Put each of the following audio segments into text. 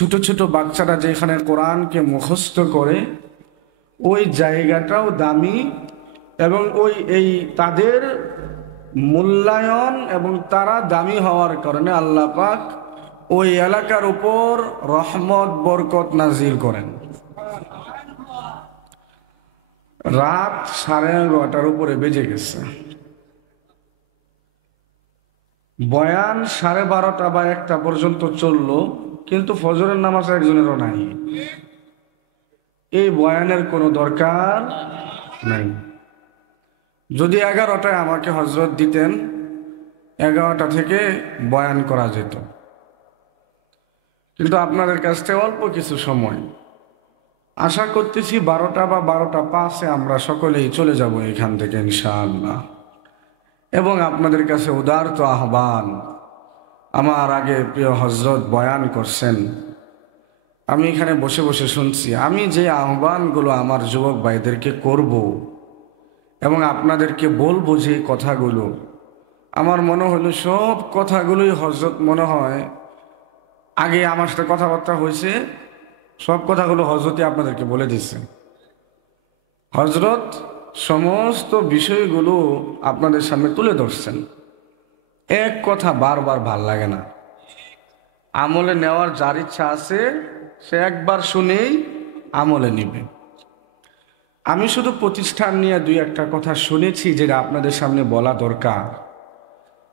ছোট ছোট বাচ্চারা যেখানে কোরআনকে মুখস্থ করে ওই জায়গাটাও দামি, এবং এই তাদের মূল্যায়ন এবং তারা দামি হওয়ার কারণে আল্লাহ পাক ওই এলাকার উপর রহমত বরকত নাজিল করেন। রাত 11:30 উপরে বেজে গেছে, বয়ান 12:30 বা 1টা পর্যন্ত চললো, কিন্তু ফজরের নামাজ একজনেরও নাই। এই বয়ানের কোনো দরকার নাই। যদি 11টায় আমাকে হজরত দিতেন, 11টা থেকে বয়ান করা যেত, কিন্তু আপনাদের কাছ থেকে অল্প কিছু সময়। আশা করতেছি 12টা বা 12:05 আমরা সকলেই চলে যাব এখান থেকে ইনশাআল্লাহ। এবং আপনাদের কাছে উদারত আহ্বান, আমার আগে প্রিয় হজরত বয়ান করছেন, আমি এখানে বসে বসে শুনছি। আমি যে আহ্বানগুলো আমার যুবক ভাইদেরকে করব এবং আপনাদেরকে বলবো যে কথাগুলো, আমার মনে হলো সব কথাগুলোই হজরত মনে হয় আগে আমার সাথে কথাবার্তা হয়েছে, সব কথাগুলো হজরতই আপনাদেরকে বলে দিচ্ছে। হজরত সমস্ত বিষয়গুলো আপনাদের সামনে তুলে ধরছেন। এক কথা বারবার ভাল লাগে না, আমলে নেওয়ার যার ইচ্ছা আছে সে একবার শুনেই আমলে নিবে। আমি শুধু প্রতিষ্ঠান নিয়ে 2-1টা কথা শুনেছি যেটা আপনাদের সামনে বলা দরকার,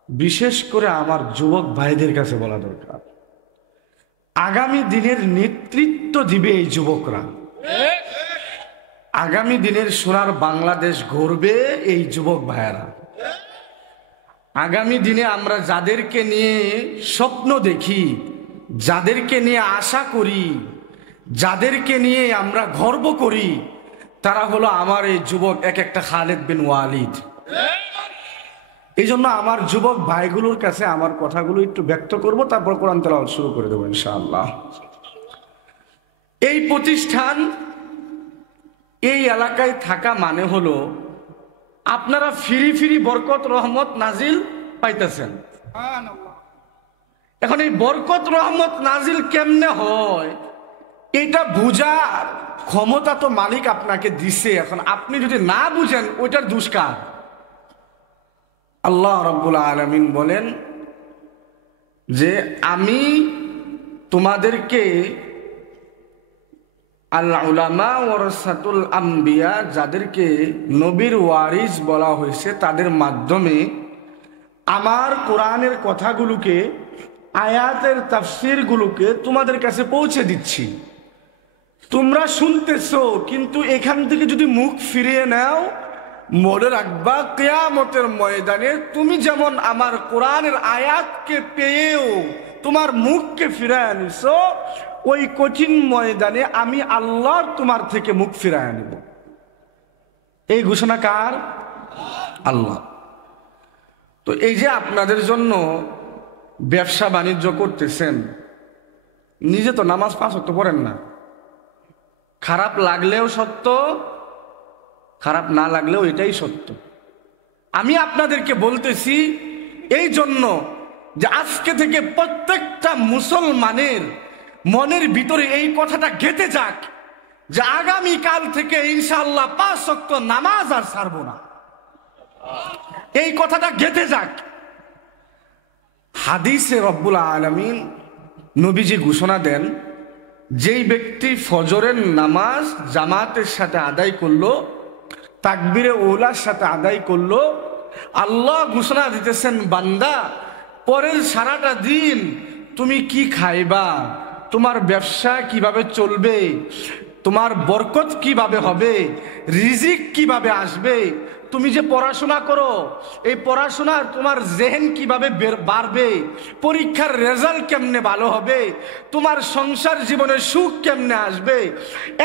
বিশেষ করে আমার যুবক ভাইদের কাছে বলা দরকার। আগামী দিনের নেতৃত্ব দিবে এই যুবকরা, আগামী দিনের সোনার বাংলাদেশ গড়বে এই যুবক ভাইয়েরা। আগামী দিনে আমরা যাদেরকে নিয়ে স্বপ্ন দেখি, যাদেরকে নিয়ে আশা করি, যাদেরকে নিয়ে আমরা গর্ব করি, তারা হলো আমার এই যুবক এক একটা খালেদ বিন ওয়ালিদ। এই জন্য আমার যুবক ভাইগুলোর কাছে আমার কথাগুলো একটু ব্যক্ত করব, তারপর কোরআন তেলাওয়াত শুরু করে দেবো ইনশাআল্লাহ। এই প্রতিষ্ঠান এই এলাকায় থাকা মানে হলো আপনারা ফিরি ফিরি বরকত রহমত নাজিল পাইতেছেন। এখন এই বরকত রহমত নাজিল কেমনে হয় এটা বুঝার ক্ষমতা তো মালিক আপনাকে দিছে। এখন আপনি যদি না বুঝেন ওইটার দুষ্কার। আল্লাহ রাব্বুল আলামিন বলেন যে আমি তোমাদেরকে আল উলামা ওয়ারাসাতুল আম্বিয়া, যাদেরকে নবীর ওয়ারিস বলা হয়েছে, তাদের মাধ্যমে আমার কোরআনের কথাগুলোকে, আয়াতের তাফসীরগুলোকে তোমাদের কাছে পৌঁছে দিচ্ছি। তোমরা শুনতেছো, কিন্তু এখান থেকে যদি মুখ ফিরিয়ে নাও, মনে রাখবা কিয়ামতের ময়দানে তুমি যেমন আমার কোরআনের আয়াতকে পেয়েও তোমার মুখকে ফিরায় আনিছো, ওই কঠিন ময়দানে আমি আল্লাহ তোমার থেকে মুখ ফিরায় আনিব। এই ঘোষণা কার? আল্লাহ। তো এই যে আপনাদের জন্য ব্যবসা বাণিজ্য করতেছেন, নিজে তো নামাজ 5 ওয়াক্ত পড়েন না, খারাপ লাগলেও সত্য, খারাপ না লাগলেও এটাই সত্য। আমি আপনাদেরকে বলতেছি এই জন্য যে আজকে থেকে প্রত্যেকটা মুসলমানের মনের ভিতরে এই কথাটা গেঁথে যাক যে আগামী কাল থেকে ইনশাআল্লাহ 5 ওয়াক্ত নামাজ আর ছাড়বো না। এই কথাটা গেঁথে যাক। হাদিসে রব্বুল আলামিন নবীজি ঘোষণা দেন, যেই ব্যক্তি ফজরের নামাজ জামাতের সাথে আদায় করলো, তাকবীরে ওলার সাথে আদায় করলো, আল্লাহ ঘোষণা দিতেছেন বান্দা পরের সারাটা দিন তুমি কি খাইবা, তোমার ব্যবসা কিভাবে চলবে, তোমার বরকত কিভাবে হবে, রিজিক কিভাবে আসবে, তুমি যে পড়াশোনা করো এই পড়াশোনা তোমার জেহেন কিভাবে বাড়বে, পরীক্ষার রেজাল্ট কেমনে ভালো হবে, তোমার সংসার জীবনে সুখ কেমনে আসবে।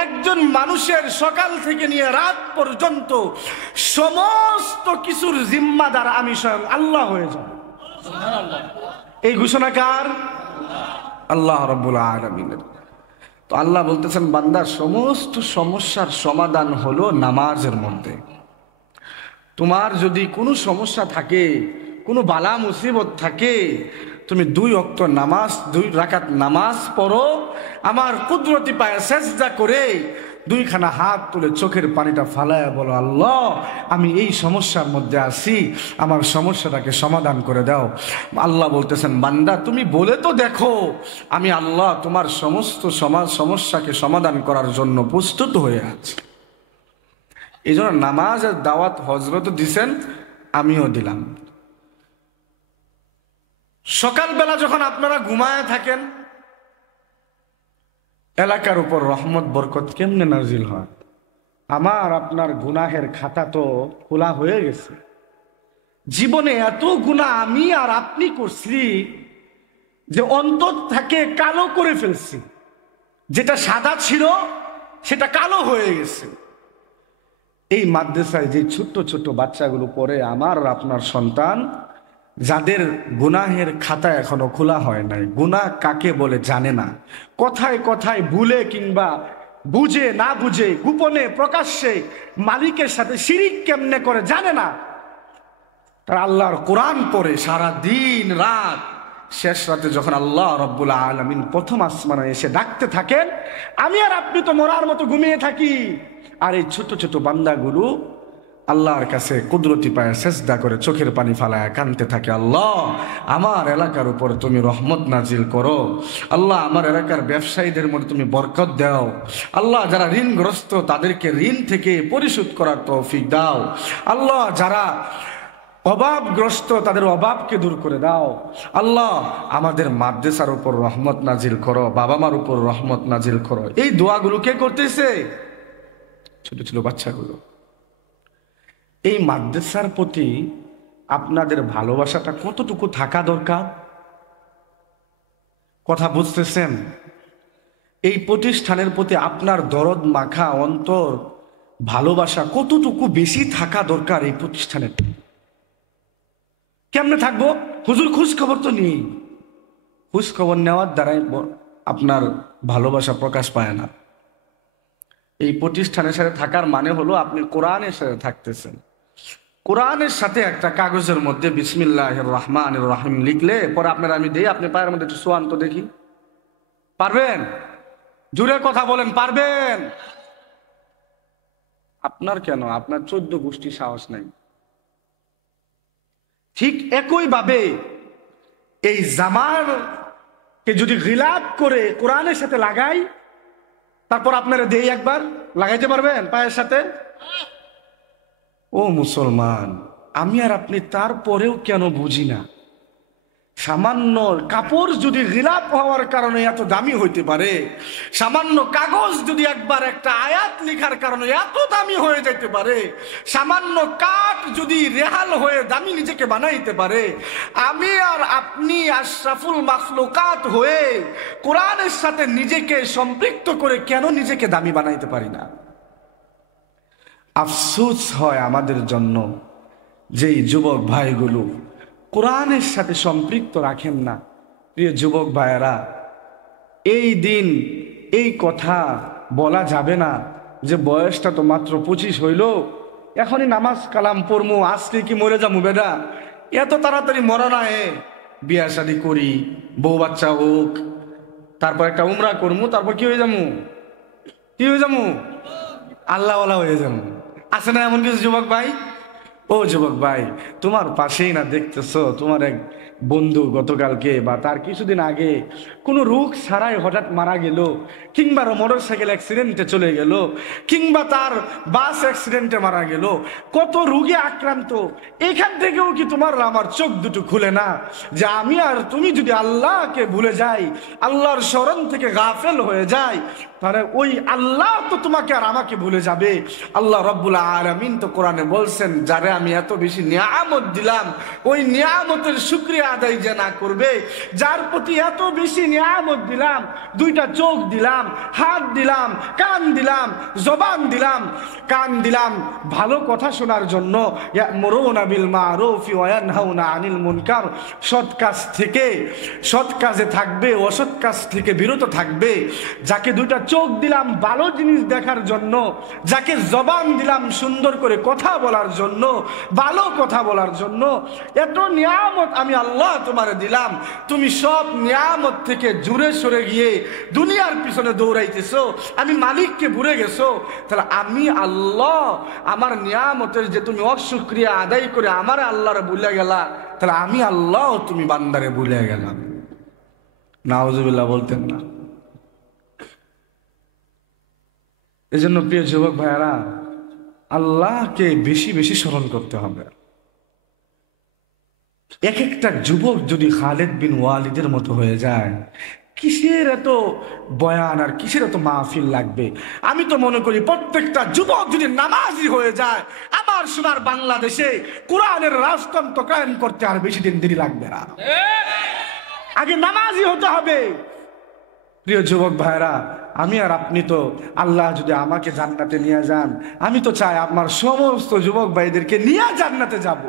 একজন মানুষের সকাল থেকে নিয়ে রাত পর্যন্ত সমস্ত কিছুর জিম্মাদার আমি স্বয়ং আল্লাহ হয়ে যাব। এই ঘোষণা কার? আল্লাহ রাব্বুল আলামিনের। তো আল্লাহ বলতেছেন বান্দা সমস্ত সমস্যার সমাধান হলো নামাজের মধ্যে। তোমার যদি কোনো সমস্যা থাকে, কোনো বালা মুসিবত থাকে, তুমি 2 ওয়াক্ত নামাজ, 2 রাকাত নামাজ পড়ো, আমার কুদরতি পায়ে সেজদা করে 2খানা হাত তুলে চোখের পানিটা ফালায়া বলো, আল্লাহ আমি এই সমস্যার মধ্যে আছি, আমার সমস্যাটাকে সমাধান করে দাও। আল্লাহ বলতেছেন, বান্দা তুমি বলে তো দেখো, আমি আল্লাহ তোমার সমস্ত সমস্যাকে সমাধান করার জন্য প্রস্তুত হয়ে আছি। এই জন্য নামাজের দাওয়াত হজরত দিছেন, আমিও দিলাম। সকালবেলা যখন আপনারা ঘুমায় থাকেন, এলাকার উপর রহমত বরকত কেমনে নাজিল হয়? আমার আপনার গুনাহের খাতা তো খোলা হয়ে গেছে। জীবনে এত গুনাহ আমি আর আপনি করছি যে অন্তর থেকে কালো করে ফেলছি, যেটা সাদা ছিল সেটা কালো হয়ে গেছে। এই মাদ্রাসায় যে ছোট্ট ছোট্ট বাচ্চাগুলো পড়ে, আমার আপনার সন্তান, যাদের গুনাহের খাতা এখনো খোলা হয় নাই, গুনাহ কাকে বলে জানে না, কথায় কথায় ভুলে কিংবা বুঝে না বুঝে গোপনে প্রকাশ্যে মালিকের সাথে শিরিক কেমনে করে জানে না, তারা আল্লাহর কোরআন পড়ে সারা দিন রাত, শেষ রাতে যখন আল্লাহ রব্বুল আলামিন প্রথম আসমানে এসে ডাকতে থাকেন, আমি আর আপনি তো মরার মতো ঘুমিয়ে থাকি। আর এই ছোট ছোট বান্দাগুলো আল্লাহর কাছে কুদরতি পায়ে সেজদা করে চোখের পানি ফালায় কাঁদতে থাকে, আল্লাহ আমার এলাকার উপর তুমি রহমত নাজিল করো, আল্লাহ আমার এলাকার ব্যবসায়ীদের মধ্যে তুমি বরকত দাও, আল্লাহ যারা ঋণগ্রস্ত তাদেরকে ঋণ থেকে পরিশোধ করার তৌফিক দাও, আল্লাহ যারা অভাবগ্রস্ত তাদের অভাবকে দূর করে দাও, আল্লাহ আমাদের মাদ্রাসার উপর রহমত নাজিল করো, বাবা মার উপর রহমত নাজিল করো। এই দোয়াগুলো কে করতেছে? ছোট ছোট বাচ্চাগুলো। এই মাদ্রাসার প্রতি আপনাদের ভালোবাসাটা কতটুকু থাকা দরকার? কথা বুঝতেছেন? এই প্রতিষ্ঠানের প্রতি আপনার দরদ মাখা অন্তর ভালোবাসা কতটুকু বেশি থাকা দরকার এই প্রতিষ্ঠানের? কেমনে থাকবো? হুজুর খোঁজ খবর তো নেই। খোঁজ খবর নেওয়ার দ্বারাই আপনার ভালোবাসা প্রকাশ পায় না। এই প্রতিষ্ঠানের সাথে থাকার মানে হলো আপনি কোরআনের সাথে থাকতেছেন। কোরআনের সাথে একটা কাগজের মধ্যে বিসমিল্লাহির রহমানির রহিম লিখলে পরে আপনার আমি দেই, আপনি পায়ের মধ্যে একটু সোয়ান তো দেখি, পারবেন? জোরে কথা বলেন, পারবেন? আপনার কেন, আপনার 14 গোষ্ঠী সাহস নাই। ঠিক একইভাবে এই জামারকে যদি গিলাপ করে কোরআনের সাথে লাগাই, তারপর আপনারা দেই একবার, লাগাইতে পারবেন পায়ের সাথে? ও মুসলমান, আমি আর আপনি তারপরেও কেন বুঝি না? সামান্য কাপড় যদি গিলাপ হওয়ার কারণে এত দামি হইতে পারে, সামান্য কাগজ যদি একবার একটা আয়াত লেখার কারণে এত দামি হয়ে যেতে পারে, সামান্য কাঠ যদি রেহাল হয়ে দামি নিজেকে বানাইতে পারে, আমি আর আপনি আশরাফুল মাখলুকাত হয়ে কোরআনের সাথে নিজেকে সম্পৃক্ত করে কেন নিজেকে দামি বানাইতে পারি না? আফসোস হয় আমাদের জন্য, যেই যুবক ভাইগুলো কোরআনের সাথে সম্পৃক্ত রাখেন না। প্রিয় যুবক ভাইয়েরা, এই দিন এই কথা বলা যাবে না যে বয়সটা তো মাত্র 25 হইল, এখনই নামাজ কালাম পড়মু, আজকে কি মরে যাবো বেটা, এত তাড়াতাড়ি মরা না, বিয়া শাদী করি, বউ বাচ্চা হোক, তারপর একটা উমরা করমু, তারপর কি হয়ে যাবো, কি হয়ে যাবো, আল্লাহওয়ালা হয়ে যাবো। আছে না এমন কিছু যুবক ভাই? ও যুবক ভাই, তোমার পাশেই না দেখতেছো তোমার এক বন্ধু গতকালকে বা তার কিছুদিন আগে কোনো রোগ ছাড়াই হঠাৎ মারা গেল, কিংবা মোটর সাইকেল অ্যাক্সিডেন্টে চলে গেল, কিংবা তার বাস অ্যাক্সিডেন্টে মারা গেল, কত রোগে আক্রান্ত। এখান থেকেও কি তোমার আমার চোখ দুটো খুলে না যে আমি আর তুমি যদি আল্লাহকে ভুলে যাই, আল্লাহর স্মরণ থেকে গাফেল হয়ে যাই, তাহলে ওই আল্লাহ তো তোমাকে আর আমাকে ভুলে যাবে। আল্লাহ রব্বুল আলামিন তো কোরআনে বলছেন, যারে আমি এত বেশি নিয়ামত দিলাম ওই নিয়ামতের শুকরিয়া আদায় যে না করবে, যার প্রতি এত বেশি নিয়ামত দিলাম, 2টা চোখ দিলাম, হাত দিলাম, কান দিলাম, জবান দিলাম, কান দিলাম ভালো কথা শোনার জন্য, ইয়ামুরুনা বিল মারুফি ওয়া ইয়ানহাউনা আনিল মুনকার, সৎ কাজ থেকে সৎ কাজে থাকবে, অসৎ কাজ থেকে বিরত থাকবে। যাকে 2টা চোখ দিলাম ভালো জিনিস দেখার জন্য, যাকে জবান দিলাম সুন্দর করে কথা বলার জন্য, ভালো কথা বলার জন্য, এত নিয়ামত আমি আল্লাহ আল্লাহ তোমারে দিলাম, তুমি সব নিয়ামত থেকে জুড়ে সরে গিয়ে দুনিয়ার পিছনে দৌড়াইতেছো, আমি মালিককে ভুলে গেছো, তাহলে আমি আল্লাহ আমার নিয়ামতের যে তুমি অশুকরিয়া আদায় করে আমার আল্লাহরে ভুলে গেলা, তাহলে আমি আল্লাহ তুমি বান্দারে ভুলে গেলাম। নাউজুবিল্লাহ বলতেন না? এই জন্য প্রিয় যুবক ভাইয়ারা, আল্লাহকে বেশি বেশি স্মরণ করতে হবে। এক একটা যুবক যদি খালিদ বিন ওয়ালিদের মতো হয়ে যায়, কিসের এত বয়ান আর কিসের এত মাহফিল লাগবে? আমি তো মনে করি প্রত্যেকটা যুবক যদি নামাজি হয়ে যায়, আমার সোনার বাংলাদেশে কোরআনের রাজতন্ত্র কায়েম করতে আর বেশি দিন দেরি লাগবে না। আগে নামাজি হতে হবে। প্রিয় যুবক ভাইরা, আমি আর আপনি তো, আল্লাহ যদি আমাকে জান্নাতে নিয়ে যান, আমি তো চাই আমার সমস্ত যুবক ভাইদেরকে নিয়ে জান্নাতে যাব,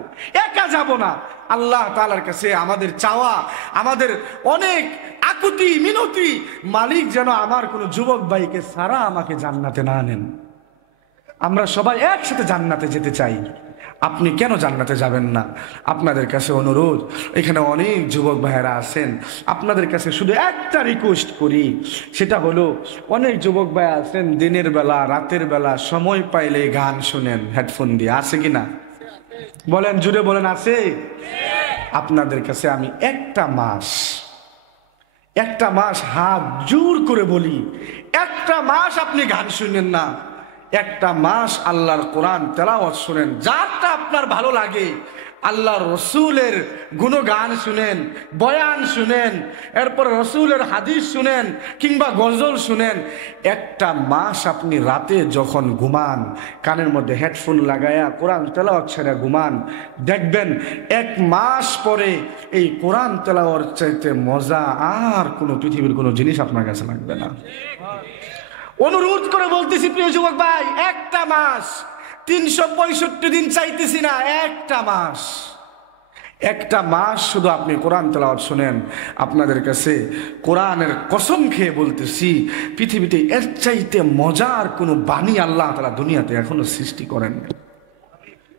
একা যাব না। আল্লাহ তাআলার কাছে আমাদের চাওয়া, আমাদের অনেক আকুতি মিনতি, মালিক যেন আমার কোনো যুবক ভাইকে ছাড়া আমাকে জান্নাতে না নেন। আমরা সবাই একসাথে জান্নাতে যেতে চাই। আপনি কেন জান্নাতে যাবেন না? আপনাদের কাছে অনুরোধ, এখানে অনেক যুবক ভাইয়েরা আছেন, আপনাদের কাছে শুধু একটা রিকোয়েস্ট করি, সেটা হলো অনেক যুবক ভাই আছেন দিনের বেলা রাতের বেলা সময় পাইলে গান শুনেন হেডফোন দিয়ে, আছে কিনা? বলেন, জুড়ে বলেন, আছে? আপনাদের কাছে আমি একটা মাস হাত জোর করে বলি, একটা মাস আপনি গান শুনেন না, একটা মাস আল্লাহর কোরআন তেলাওয়াত শুনেন, যারটা আপনার ভালো লাগে, আল্লাহর রসুলের গুণগান শুনেন, বয়ান শুনেন, এরপর রসুলের হাদিস শুনেন কিংবা গজল শুনেন। একটা মাস আপনি রাতে যখন ঘুমান, কানের মধ্যে হেডফোন লাগায়া কোরআন তেলাওয়াত ছেড়ে ঘুমান, দেখবেন এক মাস পরে এই কোরআন তেলাওয়াত চাইতে মজা আর কোনো পৃথিবীর কোনো জিনিস আপনার কাছে লাগবে না। অনুরোধ করে বলতেছি প্রিয় যুবক ভাই, একটা মাস, 365 দিন চাইতেছি না, একটা মাস শুধু আপনি কোরআন তেলাওয়াত শুনেন। আপনাদের কাছে কোরআনের কসম খেয়ে বলতেছি, পৃথিবীতে এর চাইতে মজার কোনো বাণী আল্লাহ তাআলা দুনিয়াতে এখনো সৃষ্টি করেন।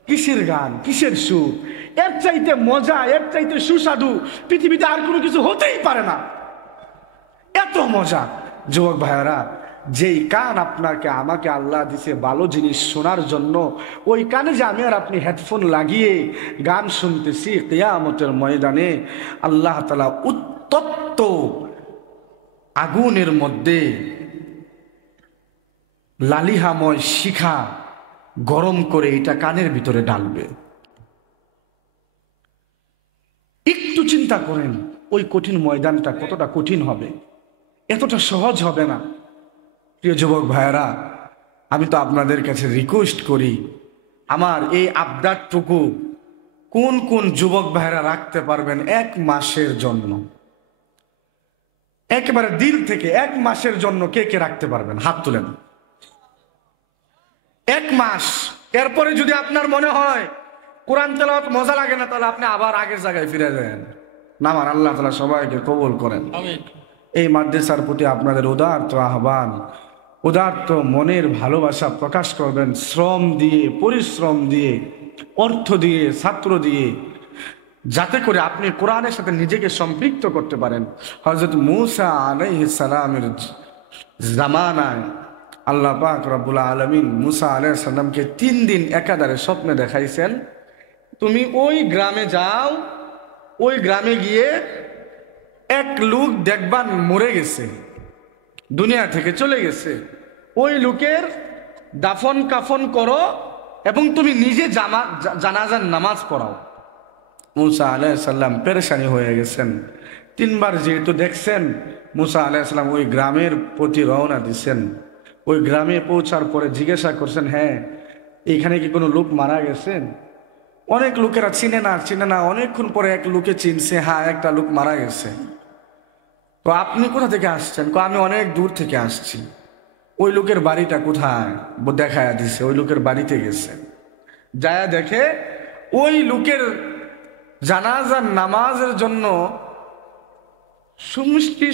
কিসের গান, কিসের সুর, এর চাইতে মজা, এর চাইতে সুস্বাদু পৃথিবীতে আর কোনো কিছু হতেই পারে না। এত মজা। যুবক ভাইয়েরা, যেই কান আপনাকে আমাকে আল্লাহ দিছে ভালো জিনিস শোনার জন্য, ওই কানে যে আমি আর আপনি হেডফোন লাগিয়ে গান শুনতেছি, কিয়ামতের ময়দানে আল্লাহ তাআলা উত্তপ্ত আগুনের মধ্যে লালিহাময় শিখা গরম করে এটা কানের ভিতরে ডালবে। একটু চিন্তা করেন ওই কঠিন ময়দানটা কতটা কঠিন হবে, এতটা সহজ হবে না। প্রিয় যুবক ভাইয়েরা, আমি তো আপনাদের কাছে রিকোয়েস্ট করি, আমার এই আবদারটুকু কোন কোন যুবক ভাইয়েরা রাখতে পারবেন এক মাসের জন্য? একেবারে দিল থেকে এক মাসের জন্য কে কে রাখতে পারবেন? হাত তুলেন। এক মাস। এরপরে যদি আপনার মনে হয় কোরআন তেলাওয়াত মজা লাগে না, তাহলে আপনি আবার আগের জায়গায় ফিরে যান। নামান, আল্লাহ তাআলা সবাইকে কবুল করেন। এই মাদ্রাসার প্রতি আপনাদের উদারত আহ্বান, উদারত মনের ভালোবাসা প্রকাশ করবেন, শ্রম দিয়ে, পরিশ্রম দিয়ে, অর্থ দিয়ে, ছাত্র দিয়ে, যাতে করে আপনি কোরআনের সাথে নিজেকে সম্পৃক্ত করতে পারেন। হযরত মূসা আলাইহিস সালামের জামানায় আল্লাহ পাক রব্বুল আলামিন মূসা আলাইহিস সালামকে 3 দিন একাধারে স্বপ্নে দেখাইছেন, তুমি ওই গ্রামে যাও, ওই গ্রামে গিয়ে এক লোক দেখবান মরে গেছে, দুনিয়া থেকে চলে গেছে, ওই লোকের দাফন কাফন করো এবং তুমি নিজে জানাজার নামাজ পড়াও। মূসা আলাইহিস সালাম পেরেশানি হয়ে গেছেন। 3 বার যেহেতু দেখছেন, মূসা আলাইহিস সালাম ওই গ্রামের প্রতি রওনা দিচ্ছেন। ওই গ্রামে পৌঁছার পরে জিজ্ঞাসা করছেন, হ্যাঁ এইখানে কি কোনো লোক মারা গেছেন? অনেক লোকেরা চিনে না। অনেকক্ষণ পরে এক লোকে চিনছে, হ্যাঁ একটা লোক মারা গেছে। তো আপনি কোথা থেকে আসছেন? আমি অনেক দূর থেকে আসছি। ওই লোকের বাড়িটা কোথায়? দেখায়া দিছে, ওই লোকের বাড়িতে গেছে। যায়া দেখে ওই লোকের জানাজার নামাজের জন্য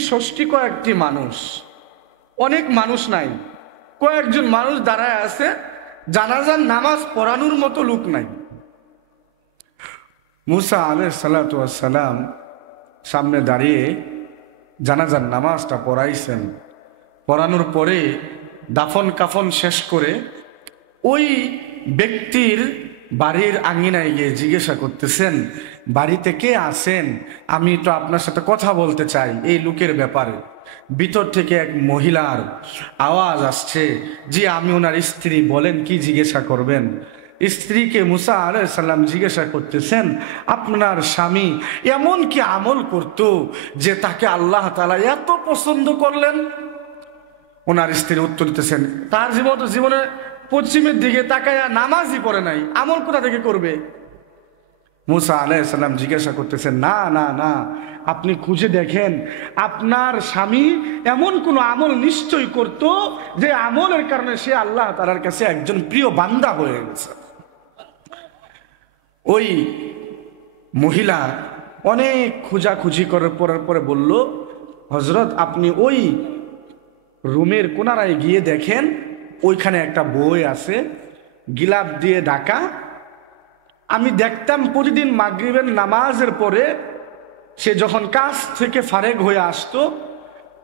ষষ্ঠী কয়েকটি মানুষ, অনেক মানুষ নাই, কয়েকজন মানুষ দাঁড়ায় আছে, জানাজার নামাজ পড়ানোর মতো লোক নাই। মুসা আলাইহিস সালাতু ওয়াস সালাম সামনে দাঁড়িয়ে জানাজার নামাজটা পড়াইছেন। পড়ানোর পরে দাফন কাফন শেষ করে ওই ব্যক্তির বাড়ির আঙিনায় গিয়ে জিজ্ঞাসা করতেছেন, বাড়িতে কে আছেন? আমি তো আপনার সাথে কথা বলতে চাই এই লোকের ব্যাপারে। ভিতর থেকে এক মহিলার আওয়াজ আসছে, জি আমি ওনার স্ত্রী, বলেন কি জিজ্ঞাসা করবেন। স্ত্রীকে মুসা আলাইহিস সালাম জিজ্ঞাসা করতেছেন, আপনার স্বামী এমন কি আমল করত যে তাকে আল্লাহ তাআলা এত পছন্দ করলেন? ওনার স্ত্রী উত্তর দিতেছেন, তার জীবনে পশ্চিমের দিকে তাকায়া নামাজই পড়ে নাই, আমল কোথা থেকে করবে? মুসা আলাইহিস সালাম জিজ্ঞাসা করতেছেন, না না না, আপনি খুঁজে দেখেন, আপনার স্বামী এমন কোন আমল নিশ্চয় করত যে আমলের কারণে সে আল্লাহ তাআলার কাছে একজন প্রিয় বান্দা হয়ে গেছে। ওই মহিলা অনেক খোঁজাখুঁজি করার পরে বলল, হযরত আপনি ওই রুমের কোনারায় গিয়ে দেখেন, ওইখানে একটা বই আছে, গিলাপ দিয়ে ঢাকা। আমি দেখতাম প্রতিদিন মাগরিবের নামাজের পরে সে যখন কাজ থেকে ফারেগ হয়ে আসতো,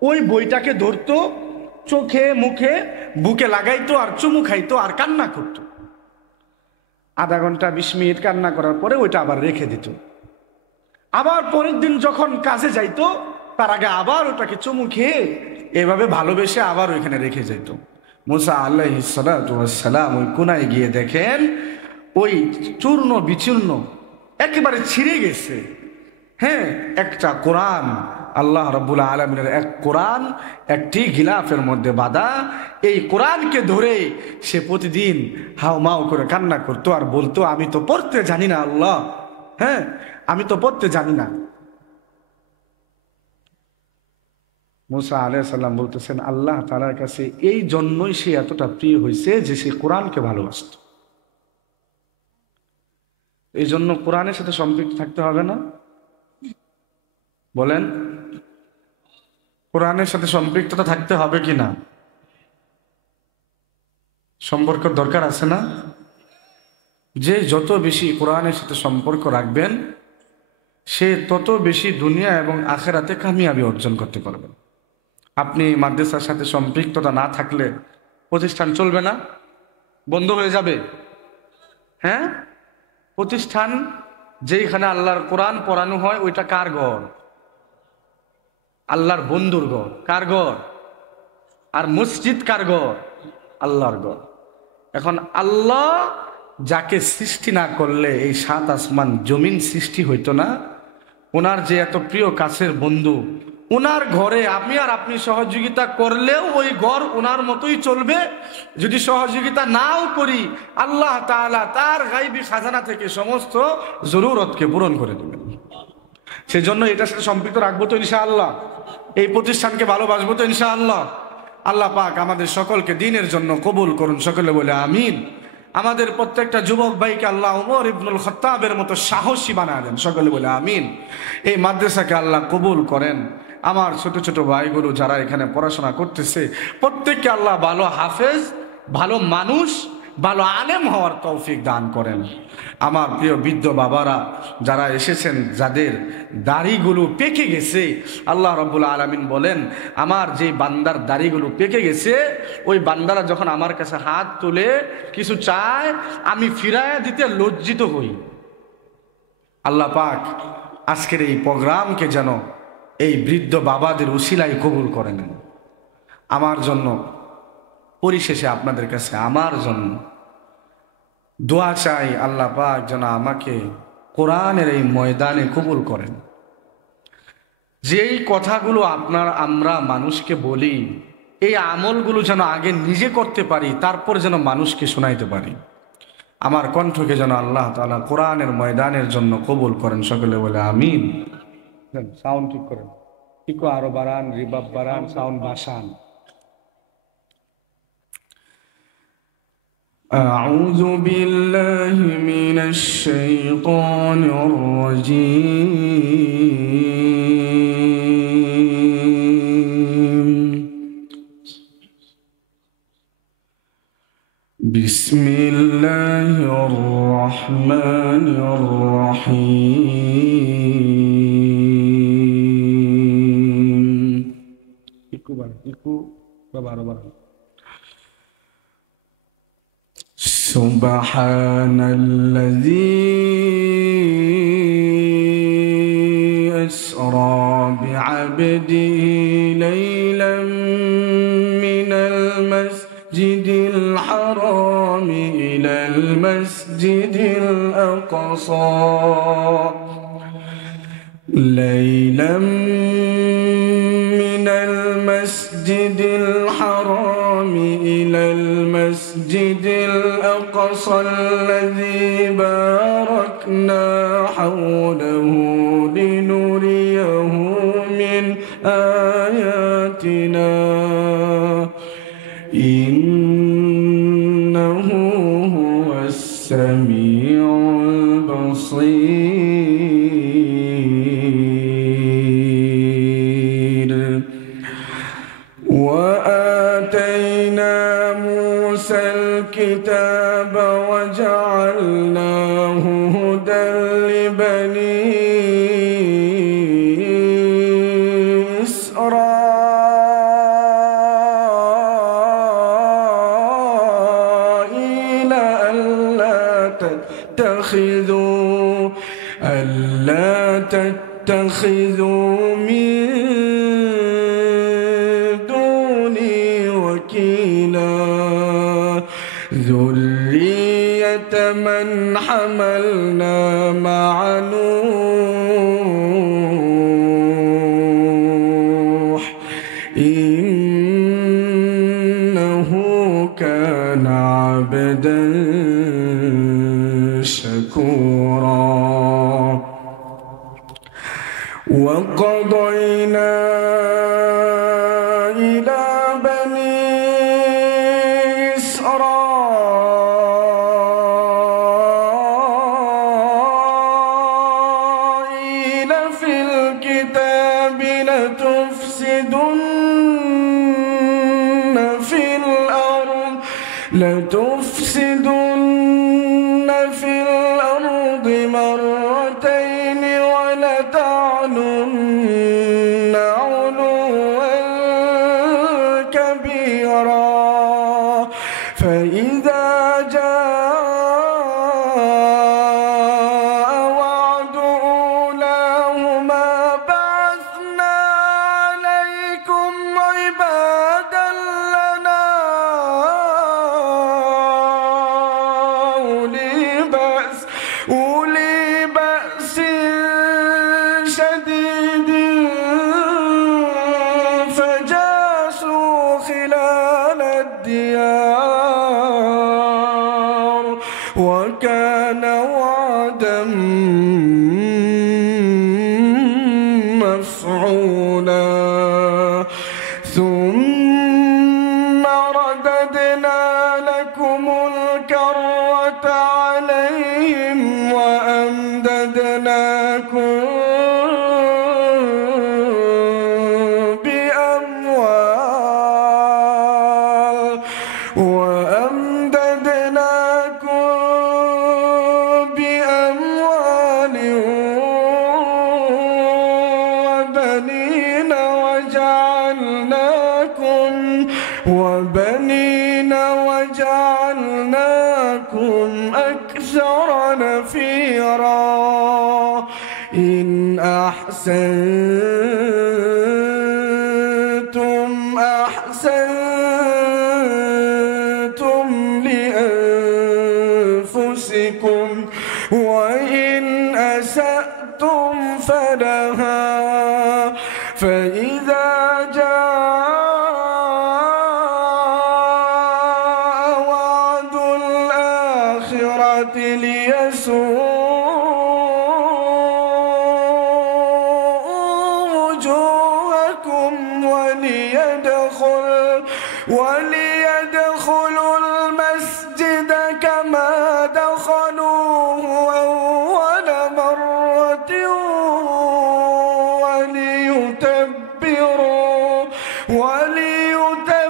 ওই বইটাকে ধরতো, চোখে মুখে বুকে লাগাইতো আর চুমু খাইতো আর কান্না করতো। আধা ঘন্টা 20 মিনিট কান্না করার পরে ওইটা আবার রেখে দিত। আবার পরের দিন যখন কাজে যাইতো তার আগে আবার ওটাকে চুমু খেয়ে এভাবে ভালোবেসে আবার ওইখানে রেখে যেত। মুসা আলাইহিস সালাতু ওয়াস সালাম ওই কোনায় গিয়ে দেখেন ওই চূর্ণ বিচূর্ণ একেবারে ছিঁড়ে গেছে। হ্যাঁ, একটা কোরআন, আল্লাহ রাব্বুল আলামিনের এক কোরআন একটি গিলাফের মধ্যে বাঁধা। এই কোরআনকে ধরে সে প্রতিদিন হাউমাউ করে কান্না করতো আর বলতো, আমি তো পড়তে জানি না আল্লাহ, হ্যাঁ আমি তো পড়তে জানি না। মুসা আলাইহিস সালাম বলতেছেন, আল্লাহ তাআলার কাছে এই জন্যই সে এতটা প্রিয় হয়েছে যে সে কোরআনকে ভালোবাসত। এই জন্য কোরআনের সাথে সম্পৃক্ত থাকতে হবে না? বলেন, কোরআনের সাথে সম্পৃক্ততা থাকতে হবে কি না? সম্পর্ক দরকার আছে না? যে যত বেশি কোরআনের সাথে সম্পর্ক রাখবেন সে তত বেশি দুনিয়া এবং আখিরাতে কামিয়াবি অর্জন করতে পারবেন। আপনি মাদ্রাসার সাথে সম্পৃক্ততা না থাকলে প্রতিষ্ঠান চলবে না, বন্ধ হয়ে যাবে। হ্যাঁ, প্রতিষ্ঠান যেখানে আল্লাহর কোরআন পড়ানো হয় ওইটা কার ঘর? আল্লাহর বন্ধুর ঘর। কার ঘর? আর মসজিদ কার ঘর? আল্লাহর ঘর। এখন আল্লাহ যাকে সৃষ্টি না করলে এই 7 আসমান জমিন সৃষ্টি হইতো না। ওনার যে এত প্রিয় কাছের বন্ধু, ওনার ঘরে আমি আর আপনি সহযোগিতা করলেও ওই ঘর ওনার মতোই চলবে। যদি সহযোগিতা নাও করি, আল্লাহ তাআলা তার গায়বী খাজানা থেকে সমস্ত জরুরতকে পূরণ করে দেবেন। সেজন্য এটার সাথে সম্পৃক্ত রাখবো তো ইনশাআল্লাহ। এই প্রতিষ্ঠানকে ভালোবাসবো তো ইনশাআল্লাহ। আল্লাহ পাক আমাদের সকলকে দ্বীনের জন্য কবুল করুন, সকলে বলে আমিন। আমাদের প্রত্যেকটা যুবক ভাইকে আল্লাহ ওমর ইবনুল খাত্তাবের মতো সাহসী বানায় দেন, সকলে বলে আমিন। এই মাদ্রাসাকে আল্লাহ কবুল করেন। আমার ছোট ছোট ভাইগুলো যারা এখানে পড়াশোনা করতেছে প্রত্যেককে আল্লাহ ভালো হাফেজ, ভালো মানুষ, ভালো আলেম হওয়ার তৌফিক দান করেন। আমার প্রিয় বৃদ্ধ বাবারা যারা এসেছেন, যাদের দাড়িগুলো পেকে গেছে, আল্লাহ রাব্বুল আলামিন বলেন, আমার যে বান্দার দাড়িগুলো পেকে গেছে ওই বান্দারা যখন আমার কাছে হাত তুলে কিছু চায় আমি ফিরায়া দিতে লজ্জিত হই। আল্লাহ পাক আজকের এই প্রোগ্রামকে যেন এই বৃদ্ধ বাবাদের উসিলায় কবুল করে নেন। আমার জন্য, পরিশেষে আপনাদের কাছে আমার জন্য দোয়া চাই, আল্লাহ পাক যেন আমাকে কোরআনের এই ময়দানে কবুল করেন। যেই কথাগুলো আমরা মানুষকে বলি, এই আমলগুলো যেন আগে নিজে করতে পারি, তারপর যেন মানুষকে শোনাইতে পারি। আমার কণ্ঠকে যেন আল্লাহ তাআলা কোরআনের ময়দানের জন্য কবুল করেন, সকলে বলে আমিন। সাউন্ড ঠিক করেন, ইকো আরো বাড়ান, রিভাব বাড়ান, সাউন্ড বাসান। أعوذ بالله من الشيطان الرجيم بسم الله الرحمن الرحيم. سبحان الذي أسرى بعبده ليلا من المسجد الحرام إلى المسجد الأقصى ليلا من المسجد الحرام إلى المسجد الأقصى الذي باركنا حوله لنريه من آياتنا إنه هو السميع البصير. وآتينا موسى الكتاب وجعلناه هدى لبني إسرائيل ألا تتخذوا من دوني وكيلا ذرية من حملنا مع نوح إنه كان عبدا شكورا. وقضينا إلى بني إسرائيل في الكتاب لتفسدن في الأرض مرتين ولتعلن علوا كبيرا فإذا جاء وعد أولاهما بعثنا عليكم عبادا لنا أولي بأس شديد فجاسوا خلال الديار وكان وعدا مفعولا. ثم رددنا لكم الكرة عليهم وأمددناكم بأموال وبنين وجعلناكم أكثر نفيرا. إن أحسنتم لأنفسكم وإن أسأتم فلها فإذا جاء وعد الآخرة وجوهكم وليدخلوا المسجد كما دخلوه أول مرة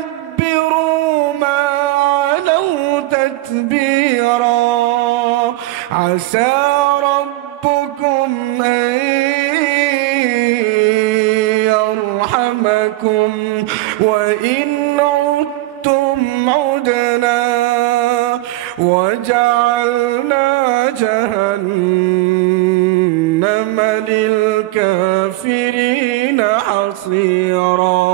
وليتبروا ما علوا تتبيرا عسى ربكم أن يرحمكم وإن عدتم عدنا وجعلنا جهنم للكافرين حصيرا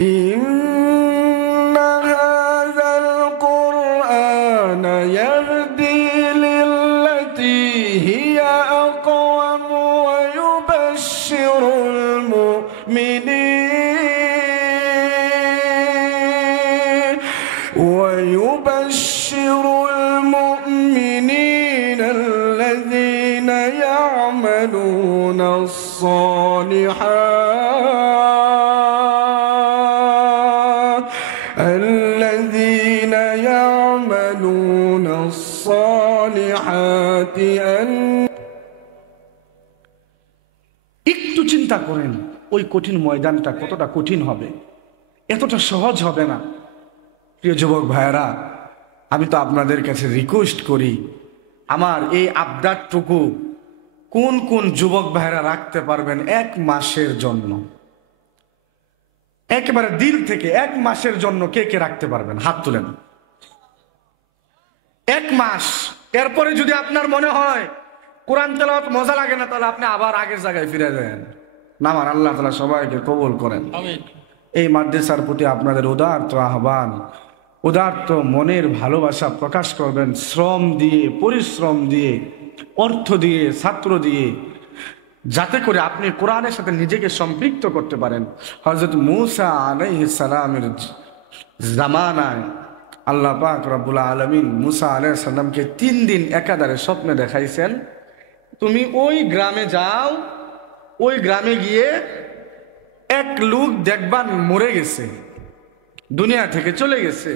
إن هذا القرآن يهدي للتي هي أقوم ويبشر المؤمنين الذين يعملون الصالحات أن একটু চিন্তা করেন ওই কঠিন ময়দানটা কতটা কঠিন হবে, এতটা সহজ হবে না। প্রিয় যুবক ভাইয়েরা, আমি তো আপনাদের কাছে রিকোয়েস্ট করি, আমার এই আবদারটুকু কোন কোন যুবক ভাইয়েরা রাখতে পারবেন 1 মাসের জন্য? একেবারে দিল থেকে 1 মাসের জন্য কে কে রাখতে পারবেন? হাত তুলেন। 1 মাস। এরপরে যদি আপনার মনে হয় কোরআন তেলাওয়াত মজা লাগে না, তাহলে আপনি আবার আগের জায়গায় ফিরে যান। নামান আল্লাহ তাআলা সবাইকে কবুল করেন। আমিন। এই মাদ্রাসার প্রতি আপনাদের উদারত আহ্বান, উদারত মনের ভালোবাসা প্রকাশ করবেন, শ্রম দিয়ে, পরিশ্রম দিয়ে, অর্থ দিয়ে, ছাত্র দিয়ে, যাতে করে আপনি কোরআনের সাথে নিজেকে সম্পৃক্ত করতে পারেন। হযরত মূসা আলাইহিস সালামের জামানায় আল্লাহ পাক রব্বুল আলামিন মূসা আলাইহিস সালামকে 3 দিন একাধারে স্বপ্নে দেখাইছেন, তুমি ওই গ্রামে যাও, ওই গ্রামে গিয়ে এক লোক দেখবা মরে গেছে, দুনিয়া থেকে চলে গেছে,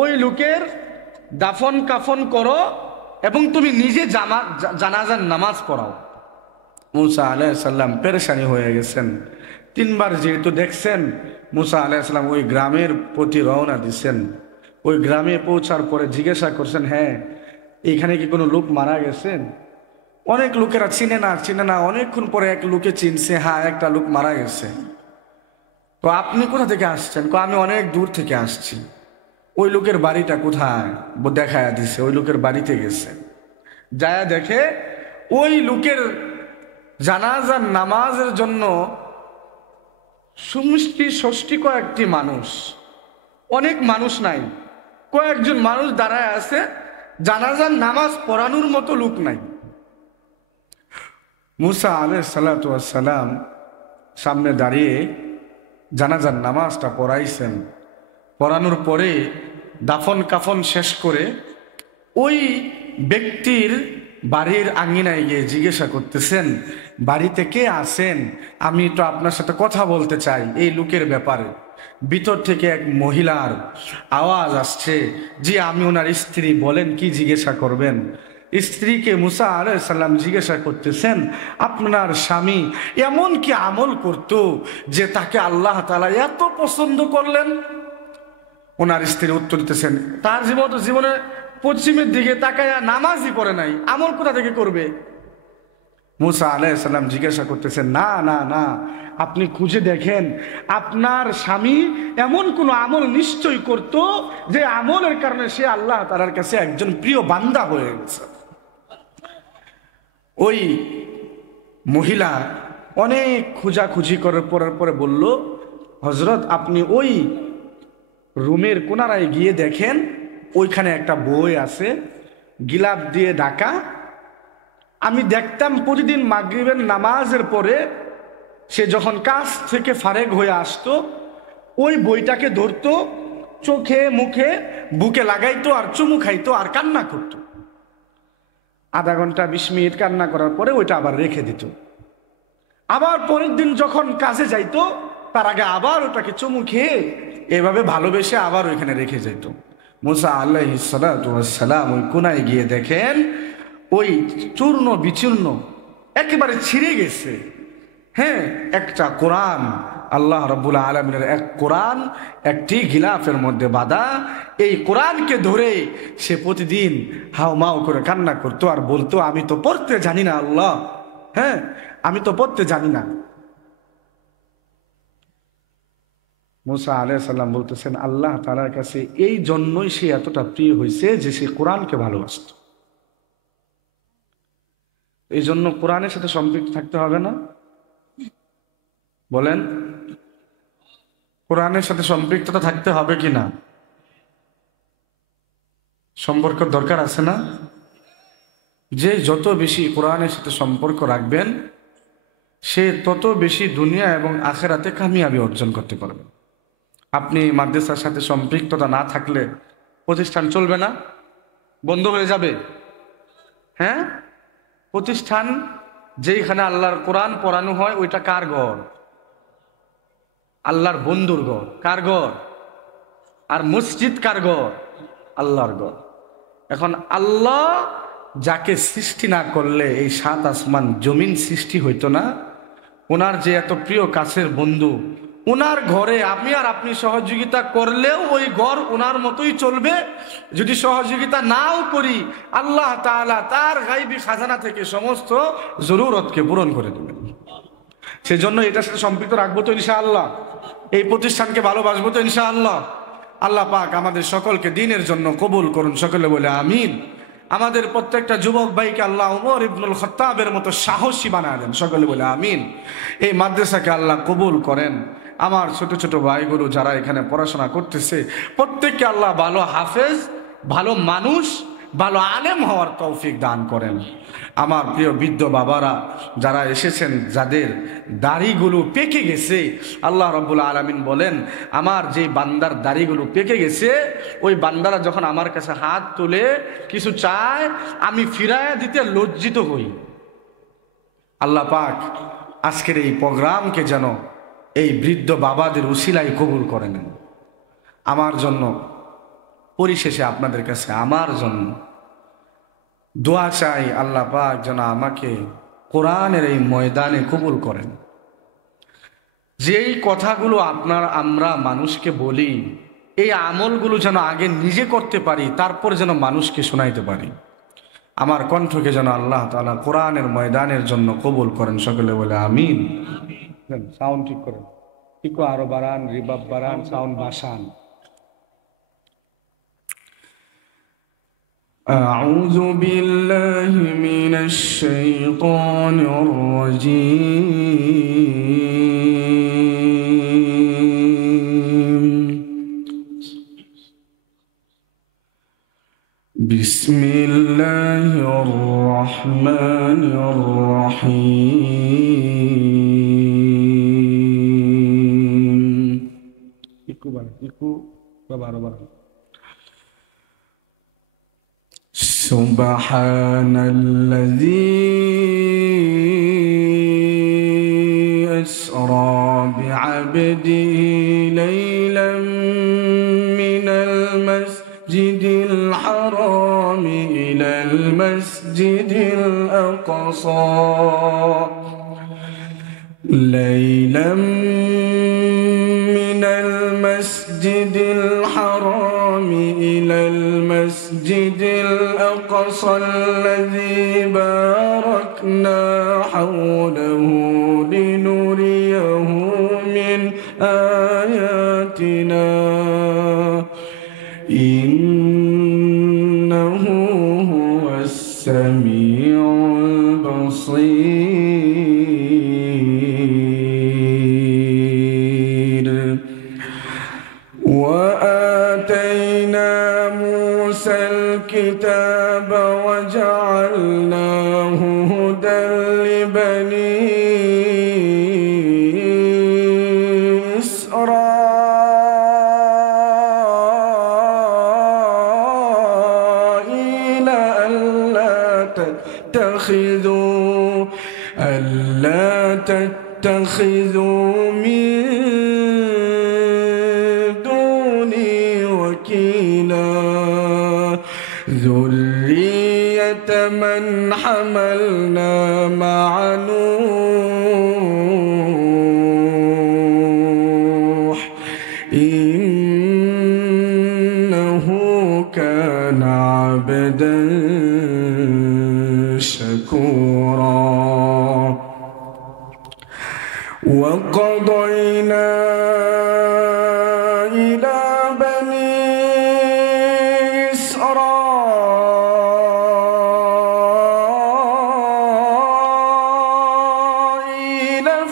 ওই লোকের দাফন কাফন করো এবং তুমি নিজে জানাজার নামাজ পড়াও। মূসা আলাইহিস সালাম পেরেশানি হয়ে গেছেন। 3 বার যেহেতু দেখছেন, মূসা আলাইহিস সালাম ওই গ্রামের প্রতি রওনা দিচ্ছেন। ওই গ্রামে পৌঁছার পরে জিজ্ঞাসা করছেন, হ্যাঁ এইখানে কি কোনো লোক মারা গেছেন? অনেক লোকেরা চিনে না। অনেকক্ষণ পরে এক লোকে চিনছে, হ্যাঁ একটা লোক মারা গেছে। তো আপনি কোথা থেকে আসছেন? আমি অনেক দূর থেকে আসছি। ওই লোকের বাড়িটা কোথায়? দেখায়া দিছে, ওই লোকের বাড়িতে গেছে। যায়া দেখে ওই লোকের জানাজার নামাজের জন্য ষষ্ঠী কয়েকটি মানুষ, অনেক মানুষ নাই, কয়েকজন মানুষ দাঁড়ায় আছে, জানাজার নামাজ পড়ানোর মতো লোক নাই। মূসা আলাইহিস সালাতু ওয়াস সালাম সামনে দাঁড়িয়ে জানাজার নামাজটা পড়াইছেন। পড়ানোর পরে দাফন কাফন শেষ করে ওই ব্যক্তির বাড়ির আঙ্গিনায় গিয়ে জিজ্ঞাসা করতেছেন, বাড়িতে কে আছেন? আমি তো আপনার সাথে কথা বলতে চাই এই লোকের ব্যাপারে। ভিতর থেকে এক মহিলার আওয়াজ আসছে, জি আমি ওনার স্ত্রী, বলেন কি জিজ্ঞাসা করবেন? স্ত্রীকে মূসা আলাইহিস সালাম জিজ্ঞাসা করতেছেন, আপনার স্বামী এমন কি আমল করত যে তাকে আল্লাহ তাআলা এত পছন্দ করলেন? ওনার স্ত্রী উত্তর দিতেছেন, তার জীবনে পশ্চিমের দিকে তাকায়া নামাজই পড়ে নাই, আমল কোথা থেকে করবে? মূসা আলাইহিস সালাম জিজ্ঞাসা করতেছেন, না না না, আপনি খুঁজে দেখেন, আপনার স্বামী এমন কোন আমল নিশ্চয় করত যে আমলের কারণে সে আল্লাহ তাআলার কাছে একজন প্রিয় বান্দা হয়ে গেছে। ওই মহিলা অনেক খোঁজাখুঁজি করার পরে বলল, হযরত আপনি ওই রুমের কোনারায় গিয়ে দেখেন, ওইখানে একটা বই আছে, গিলাপ দিয়ে ঢাকা। আমি দেখতাম প্রতিদিন মাগরিবের নামাজের পরে সে যখন কাজ থেকে ফারেগ হয়ে আসতো, ওই বইটাকে ধরতো, চোখে মুখে বুকে লাগাইতো আর চুমু খাইতো আর কান্না করতো। আধা ঘন্টা 20 মিনিট কান্না করার পরে ওইটা আবার রেখে দিত। আবার পরের দিন যখন কাজে যাইতো, তার আগে আবার ওটাকে চুমু খেয়ে এভাবে ভালোবেসে আবার ওইখানে রেখে যেত। মূসা আলাইহিস সালাতু ওয়াস সালাম ওই কোনায় গিয়ে দেখেন ওই চূর্ণ বিচূর্ণ একেবারে ছিঁড়ে গেছে, হ্যাঁ, একটা কোরআন আল্লাহ রাব্বুল আলামিনের এক কোরআন একটি গিলাফের মধ্যে বাঁধা। এই কোরআনকে ধরে সে প্রতিদিন হাও মাও করে কান্না করতো আর বলতো, আমি তো পড়তে জানি না আল্লাহ, হ্যাঁ আমি তো পড়তে জানি না। মুসা আলাইহিস সালাম বলতেছেন, আল্লাহ তাআলার কাছে এই জন্যই সে এতটা প্রিয় হয়েছে যে সে কোরআনকে ভালোবাসত। এই জন্য কোরআনের সাথে সম্পৃক্ত থাকতে হবে না? বলেন, কোরআনের সাথে সম্পৃক্ততা থাকতে হবে কি না? সম্পর্ক দরকার আছে না? যে যত বেশি কোরআনের সাথে সম্পর্ক রাখবেন সে তত বেশি দুনিয়া এবং আখিরাতে কামিয়াবি অর্জন করতে পারবে। আপনি মাদ্রাসার সাথে সম্পৃক্ততা না থাকলে প্রতিষ্ঠান চলবে না, বন্ধ হয়ে যাবে। হ্যাঁ, প্রতিষ্ঠান যেখানে আল্লাহর কোরআন পড়ানো হয় ওইটা কার ঘর? আল্লাহর বন্ধুর ঘর। কার ঘর? আর মসজিদ কার ঘর? আল্লাহর ঘর। এখন আল্লাহ যাকে সৃষ্টি না করলে এই সাত আসমান জমিন সৃষ্টি হইতো না, ওনার যে এত প্রিয় কাছের বন্ধু, ওনার ঘরে আমি আর আপনি সহযোগিতা করলেও ওই ঘর ওনার মতোই চলবে। যদি সহযোগিতা নাও করি, আল্লাহ তাআলা তার গায়বী খাজানা থেকে সমস্ত জরুরতকে পূরণ করে দেবেন। সেজন্য এটার সাথে সম্পৃক্ত রাখবো তো ইনশাআল্লাহ, এই প্রতিষ্ঠানকে ভালোবাসবো তো ইনশাআল্লাহ। আল্লাহ পাক আমাদের সকলকে দ্বীনের জন্য কবুল করুন, সকলে বলে আমিন। আমাদের প্রত্যেকটা যুবক ভাইকে আল্লাহ উমর ইবনুল খাত্তাবের মতো সাহসী বানায় দেন, সকলে বলে আমিন। এই মাদ্রাসাকে আল্লাহ কবুল করেন। আমার ছোট ছোট ভাইগুলো যারা এখানে পড়াশোনা করতেছে প্রত্যেককে আল্লাহ ভালো হাফেজ, ভালো মানুষ, ভালো আলেম হওয়ার তৌফিক দান করেন। আমার প্রিয় বৃদ্ধ বাবারা যারা এসেছেন, যাদের দাড়িগুলো পেকে গেছে, আল্লাহ রাব্বুল আলামিন বলেন, আমার যে বান্দার দাড়িগুলো পেকে গেছে ওই বান্দারা যখন আমার কাছে হাত তুলে কিছু চায় আমি ফিরায় দিতে লজ্জিত হই। আল্লাহ পাক আজকের এই প্রোগ্রামকে যেন এই বৃদ্ধ বাবাদের উসিলায় কবুল করে নেন। আমার জন্য, পরিশেষে আপনাদের কাছে আমার জন্য দোয়া চাই, আল্লাহ পাক যেন আমাকে কোরআনের এই ময়দানে কবুল করেন। যেই কথাগুলো আমরা মানুষকে বলি, এই আমলগুলো যেন আগে নিজে করতে পারি, তারপর যেন মানুষকে শোনাইতে পারি। আমার কণ্ঠকে যেন আল্লাহ তাআলা কোরআনের ময়দানের জন্য কবুল করেন, সকলে বলে আমিন। সাউন্ড ঠিক করেন, একটু আরো বাড়ান, রিভাব বাড়ান, সাউন্ড বাসান। أعوذ بالله من الشيطان الرجيم. بسم الله الرحمن الرحيم. سبحان الذي أسرى بعبده ليلا من المسجد الحرام إلى المسجد الأقصى ليلا من المسجد الحرام إلى المسجد الأقصى الذي باركنا حوله لنريه من آياتنا إنه هو السميع البصير. وآتينا موسى الكتاب وجعلناه هدى لبني إسرائيل ألا تتخذوا من دوني وكيلا ذرية من حملنا مع نوح عبدا شكورا. وقضينا إلى بني إسرائيل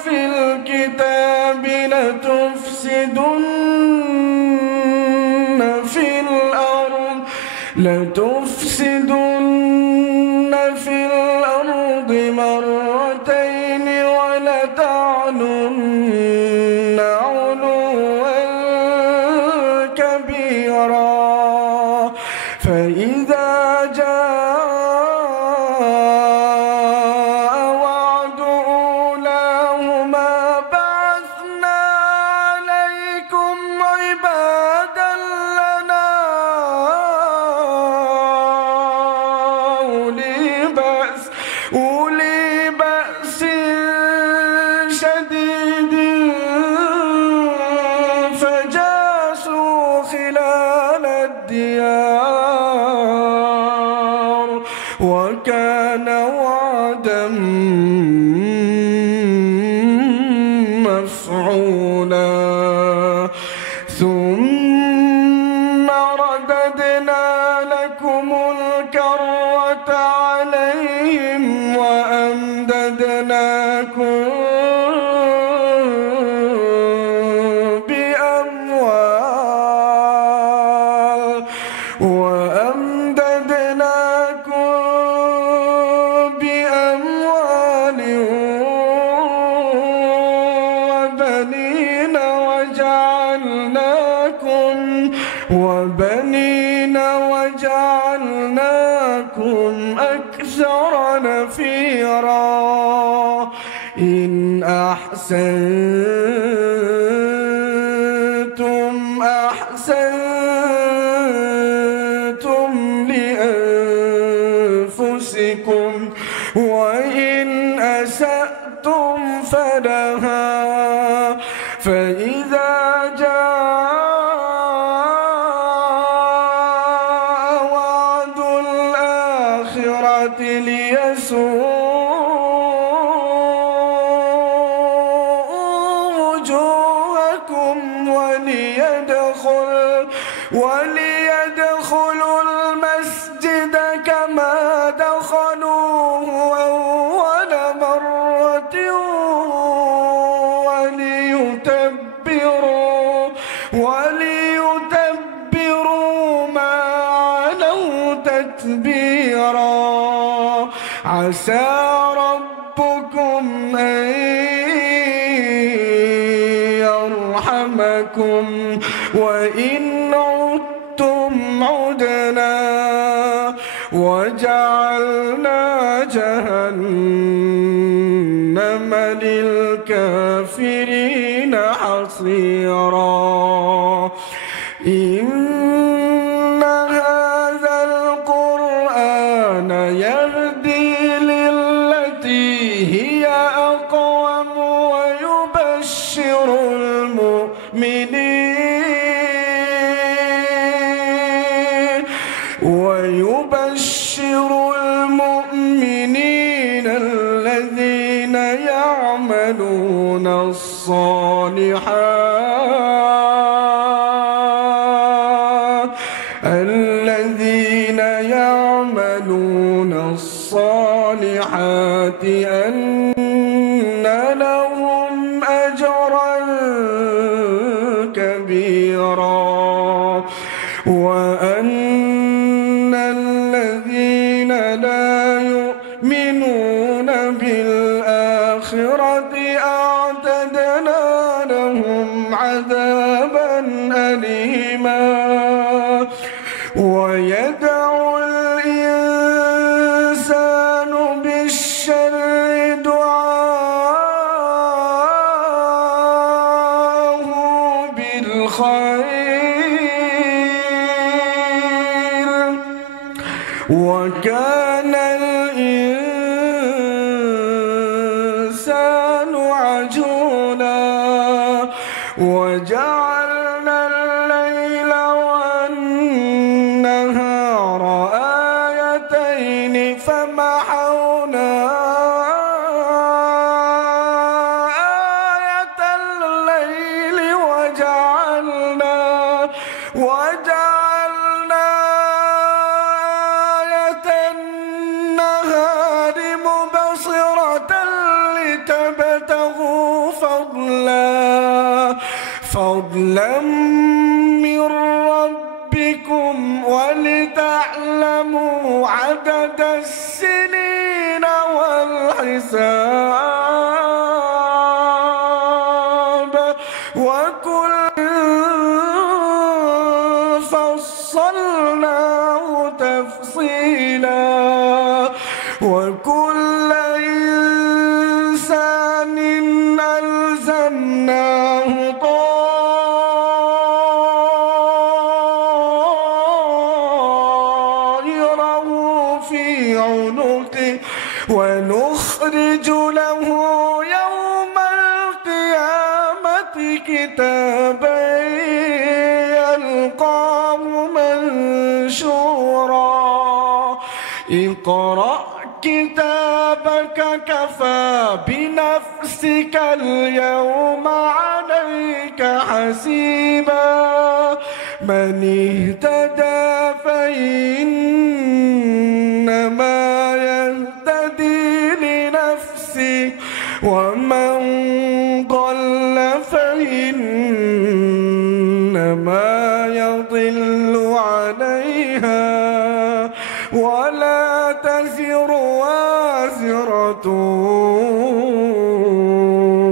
في الكتاب لتفسدن في الأرض مرتين ولتعلن علوا كبيرا. فإذا جاء وعد أولاهما بعثنا عليكم عبادا لنا أولي بأس شديد فجاسوا خلال الديار وكان وعدا مفعولا. ثم رددنا لكم الكرة عليهم وأمددناكم بأموال وبنين وجعلناكم أكثر نفيرا. إن أحسنتم لأنفسكم وإن أسأتم فلها. فإذا جاء وعد الآخرة ليسوءوا وجوهكم وليدخلوا المسجد كما دخلوه أول مرة وليتبروا ما علوا تتبيرا. عسى ربكم أن يرحمكم وإن عدتم عدنا وجعلنا جهنم للكافرين حصيرا. إن هذا القرآن يهدي للتي هي أقوم ويبشر المؤمنين الذين يعملون الصالحات أن لهم أجرا كبيرا. وأن الذين لا يؤمنون بالآخرة أعتدنا لهم عذابا أليما. ويدعو الإنسان بالشر دعاءه بالخير وكان الإنسان عجولا. وجعلنا الليل والنهار وجعلنا آية النهار مبصرة لتبتغوا فضلا من ربكم ولتعلموا عدد السنين والحساب وكل فصلناه تفصيلا وكل إنسان ألزمناه طائره في عنقه ونخرج له يوم القيامة كتابا يلقاه منشورا اقرأ كتابك كفى بنفسك اليوم عليك حسيبا من اهتدى فإنما يهتدي لنفسه ومن ضل فإنما يضل عليها ولا تزر وازرة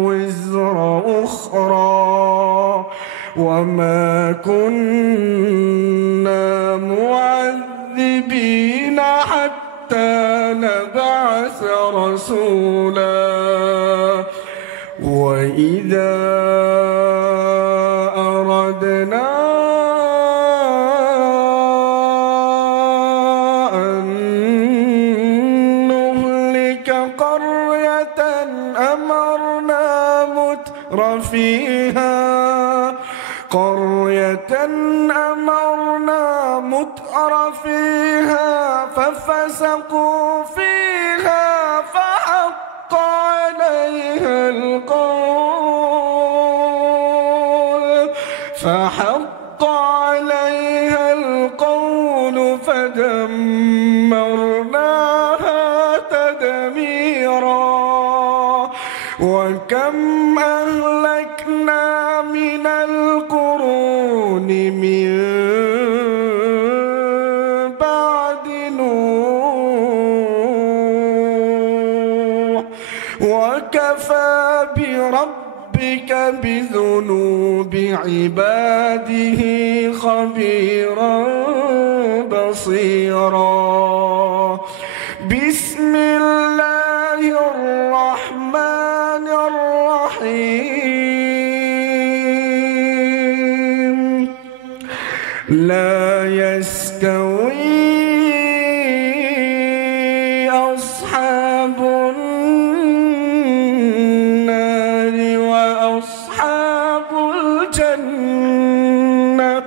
وزر أخرى وما كنا معذبين حتى نبعث رسولا وإذا أردنا أن نهلك قرية أمرنا متر فيها ففسقوا فيها فحق عليها القول فدمرناها تدميرا وكم أهلكنا من القرون من بعد نوح وكفى بربك بذنوب عباده خبيرا بصيرا بسم الله الرحمن الرحيم لا يستوي أصحاب النار وأصحاب الجنة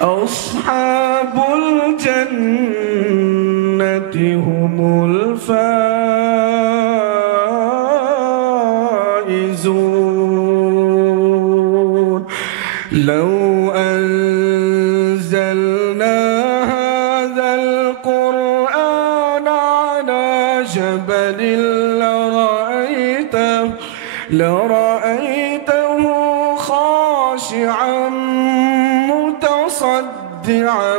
أصحاب الجنة هم الفائزون لو أنزلنا هذا القرآن على جبل لرأيته خاشعا متصدعا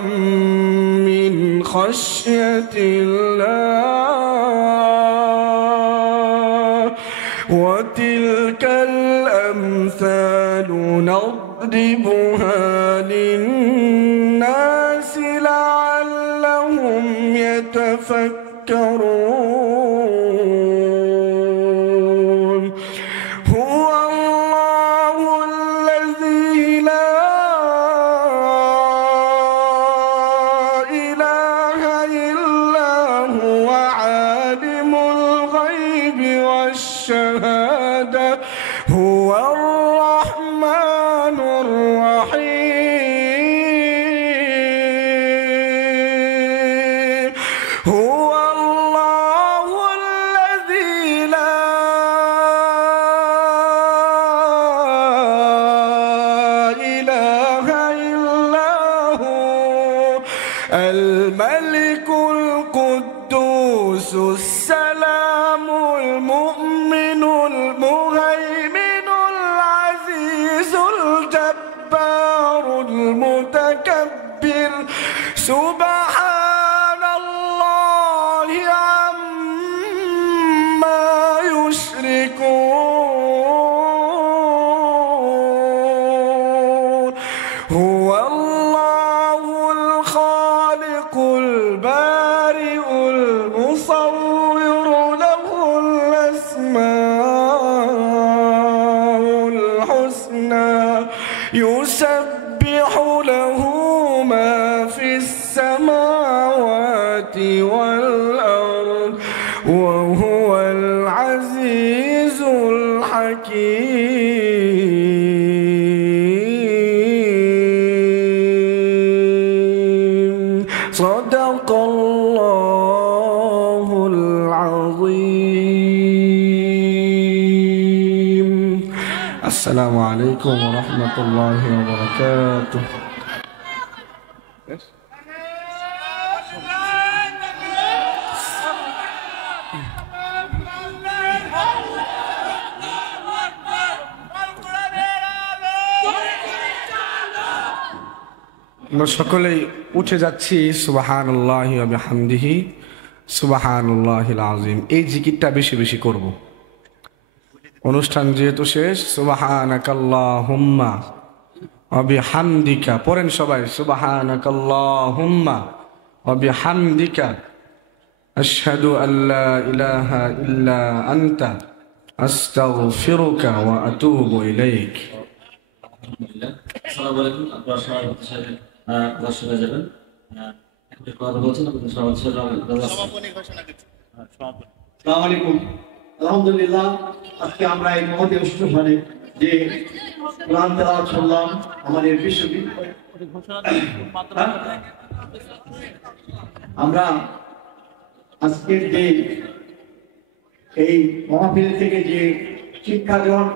من خشية الله وتلك الأمثال نضربها للناس لعلهم يتفكرون هو الله الذي لا إله إلا هو عالم الغيب والشهادة هو الرحمن الرحيم هو الله الملك القدوس السلام المؤمن المهيمن العزيز الجبار المتكبر سبحان الله عما يشركون هو الله الخالق البارئ المصور له الأسماء الحسنى يسبح له ما في السماوات والأرض وهو العزيز الحكيم صدق الله العظيم السلام عليكم ورحمة الله وبركاته আমরা সকলেই উঠে যাচ্ছি সুবহানাল্লাহি ওয়া বিহামদিহি সুবহানাল্লাহিল আযীম। এই জিকিরটা বেশি বেশি করব। অনুষ্ঠান যেহেতু শেষ, সুবহানাকাল্লাহুম্মা ওয়া বিহামদিকা পড়েন সবাই, সুবহানাকাল্লাহুম্মা ওয়া বিহামদিকা আশহাদু আল্লা ইলাহা ইল্লা আনতা আস্তাগফিরুকা ওয়া আতুবু ইলাইক। আসসালামু আলাইকুম। আপনারা সবাই দর্শকে যাবেন। কথা বলছেন আসসালামু আলাইকুম। আলহামদুলিল্লাহ, আজকে আমরা এই মহৎ অনুষ্ঠানে যে কোরআন তেলাওয়াত শুনলাম, আমাদের আমরা আজকের যে এই মহফিল থেকে যে শিক্ষা গ্রহণ